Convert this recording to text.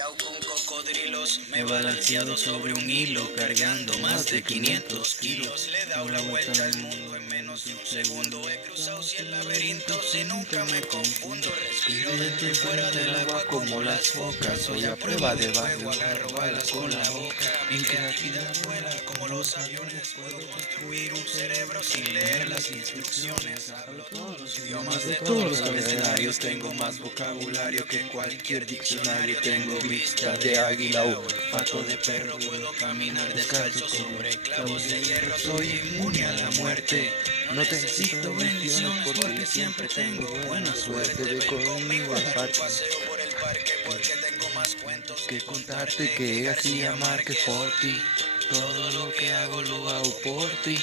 criado con cocodrilos, me he balanceado sobre un hilo, cargando más de 500 kilos. Le he dado la vuelta al mundo en menos de un segundo. He cruzado 100 laberintos y nunca me confundo. Respiro dentro y fuera del agua como las focas. Soy a prueba de fuego, agarro balas con la boca. Mi creatividad vuela como los aviones. Puedo construir un cerebro sin leer las instrucciones. Hablo todos los idiomas de todos los abecedarios. Tengo más vocabulario que cualquier diccionario. Tengo vista de águila, olfato de perro. Puedo caminar descalzo sobre clavos de hierro. Soy inmune a la muerte. No necesito bendiciones porque siempre tengo buena suerte. Ve conmigo al parque, paseo por el parque porque tengo más cuentos que contarte que hacía Márquez por ti. Todo lo que hago lo hago por ti.